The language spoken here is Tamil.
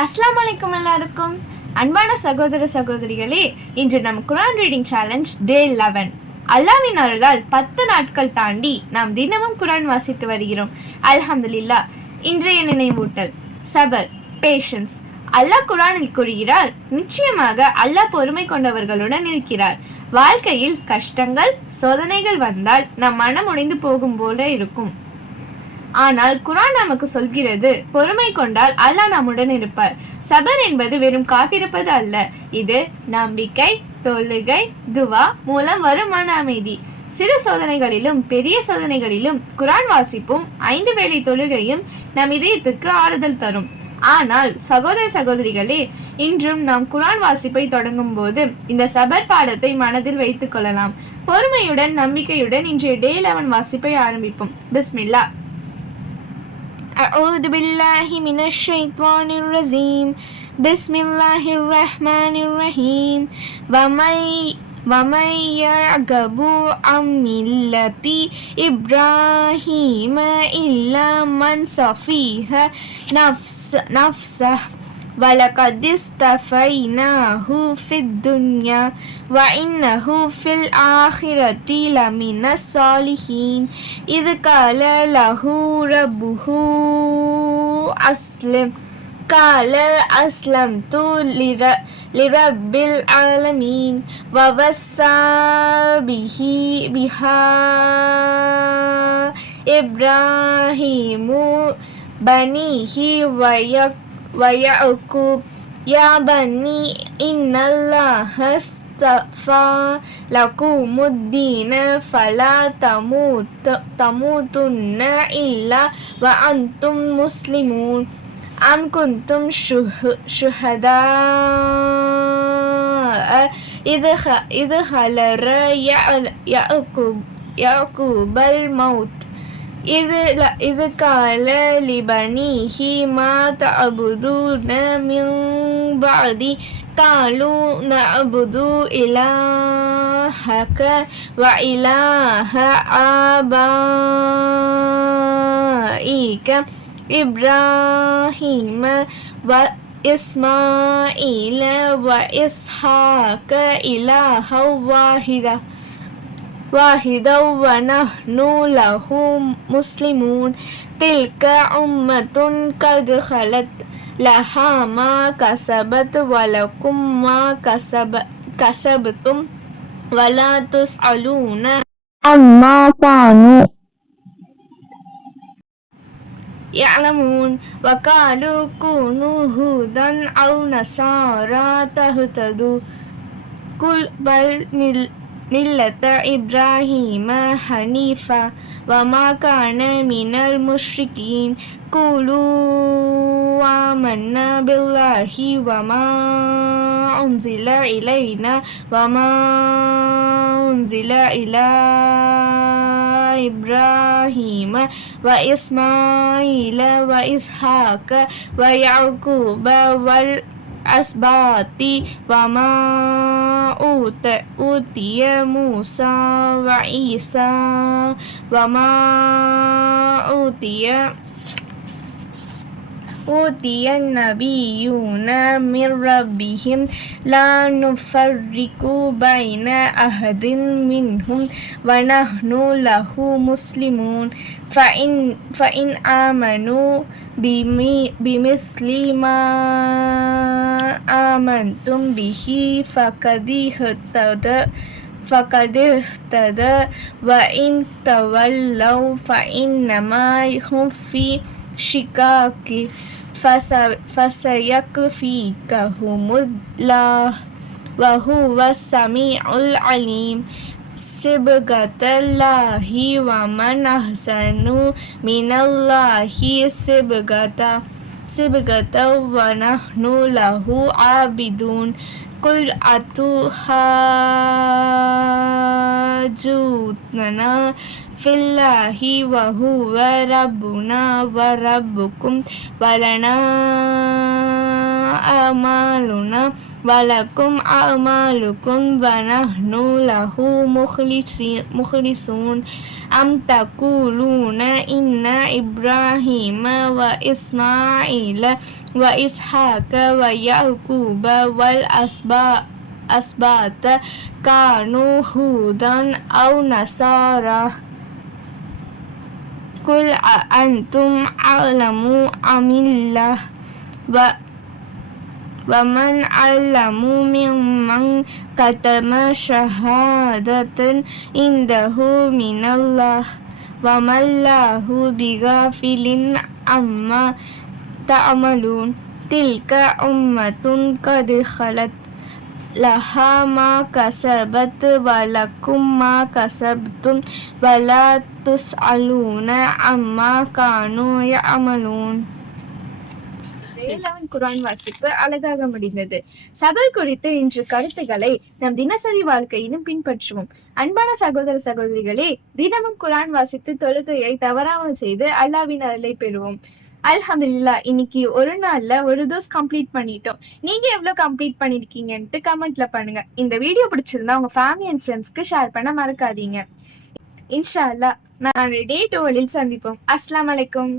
அஸ்ஸலாமு அலைக்கும் எல்லாருக்கும். அன்பான சகோதர சகோதரிகளே, இன்று நம் குர்ஆன் ரீடிங் சேலஞ்ச் டே 11. அல்லாஹ்வின் அருளால் 10 நாட்கள் தாண்டி நாம் தினமும் குர்ஆன் வாசித்து வருகிறோம். அல்ஹம்துலில்லாஹ். இன்றைய நினைவூட்டல்: சபர், பேஷன்ஸ். அல்லாஹ் குர்ஆனில் கூறுகிறார், நிச்சயமாக அல்லாஹ் பொறுமை கொண்டவர்களுடன் இருக்கிறார். வாழ்க்கையில் கஷ்டங்கள், சோதனைகள் வந்தால் நம் மனம் உடைந்து போகும் போல இருக்கும். ஆனால் குர்ஆன் நமக்கு சொல்கிறது, பொறுமை கொண்டால் அல்லாஹ் நம்முடன் இருப்பார். சபர் என்பது வெறும் காத்திருப்பது அல்ல, இது நம்பிக்கை, தொழுகை, துவா மூலம் வரும் மன அமைதி. சிறு சோதனைகளிலும் பெரிய சோதனைகளிலும் குர்ஆன் வாசிப்பும் 5 வேளை தொழுகையும் நம் இதயத்துக்கு ஆறுதல் தரும். ஆனால் சகோதர சகோதரிகளே, இன்றும் நாம் குர்ஆன் வாசிப்பை தொடங்கும் போது இந்த சபர் பாடத்தை மனதில் வைத்துக் கொள்ளலாம். பொறுமையுடன் நம்பிக்கையுடன் இன்றைய டே 11 வாசிப்பை ஆரம்பிப்போம். பிஸ்மில்லா. أعوذ بالله من الشيطان الرجيم. بسم الله الرحمن الرحيم. ومن يرغب عن ملة إبراهيم إلا من سفيه نفسه وَلَقَدِ اصْطَفَيْنَاهُ فِي الدُّنْيَا وَإِنَّهُ فِي الْآخِرَةِ لَمِنَ الصَّالِحِينَ إِذْ قَالَ لَهُ رَبُّهُ أَسْلِمْ قَالَ أَسْلَمْتُ لِرَبِّ الْعَالَمِينَ وَوَصَّى بِهَا إِبْرَاهِيمُ بَنِيهِ ويعقوب يا بني إن الله اصطفى لكم الدين فلا تموتن إلا وأنتم مسلمون أم كنتم شهداء إذ حضر يعقوب الموت إذ قال لبنيه ما تعبدون من بعدي قالوا نعبد إلهك وإله آبائك إبراهيم وإسماعيل وإسحاق إلها واحدا ونحن له مسلمون تلك أمة قد خلت لها ما كسبت ولكم ما كسبتم ولا تسألون عما كانوا يعلمون وقالوا كونوا هودا أو نصارى تهتدوا قل بل ملة إبراهيم حنيفا وما كان من المشركين قولوا آمنا بالله وما أنزل إلينا وما أنزل إلى إبراهيم وإسماعيل وإسحاق ويعقوب والأسباط وما أوتي موسى وعيسى وما أوتي النبيون من ربهم لا نفرق بين أحد منهم ونحن له مسلمون فإن آمنوا بمثل ما آمنتم به فقد اهتدى وإن تولوا فإنما هم في شقاق فسيكفيكهم الله وهو السميع العليم صبغة الله ومن أحسن من الله صبغة ونحن له عابدون قل أتحاجوننا في الله وهو ربنا وربكم ولنا أعمالنا ولكم أعمالكم ونحن له مخلصون أم تقولون إن إبراهيم وإسماعيل وإسحاق ويعقوب والأسباط كانوا هودا أو نصارى قل أأنتم أعلم أم الله ومن أعلم ممن كتم شهادة عنده من الله وما الله بغافل عما تعملون تلك أمة قد خلت لها ما كسبت ولكم ما كسبتم ولا تسألون عما كانوا يعملون. குர்ஆன் வாசிப்பு அழகாக முடிந்தது. சபர் குறித்து இன்று கருத்துக்களை நம் தினசரி வாழ்க்கையிலும் பின்பற்றுவோம். அன்பான சகோதர சகோதரிகளே, தினமும் குர்ஆன் வாசித்து தொழுகையை தவறாமல் செய்து அல்லாஹ்வின் அருளை பெறுவோம். அல்ஹம்துலில்லாஹ், இன்னைக்கு ஒரு நாள்ல ஒரு டோஸ் கம்ப்ளீட் பண்ணிட்டோம். நீங்க எவ்வளவு கம்ப்ளீட் பண்ணிருக்கீங்கன்ட்டு கமெண்ட்ல பண்ணுங்க. இந்த வீடியோ பிடிச்சிருந்தா உங்க ஃபேமிலி அண்ட் ஃப்ரெண்ட்ஸ்க்கு ஷேர் பண்ண மறக்காதீங்க. இன்ஷா அல்லாஹ், நான் டே 12 சந்திப்போம். அஸ்ஸலாமு அலைக்கும்.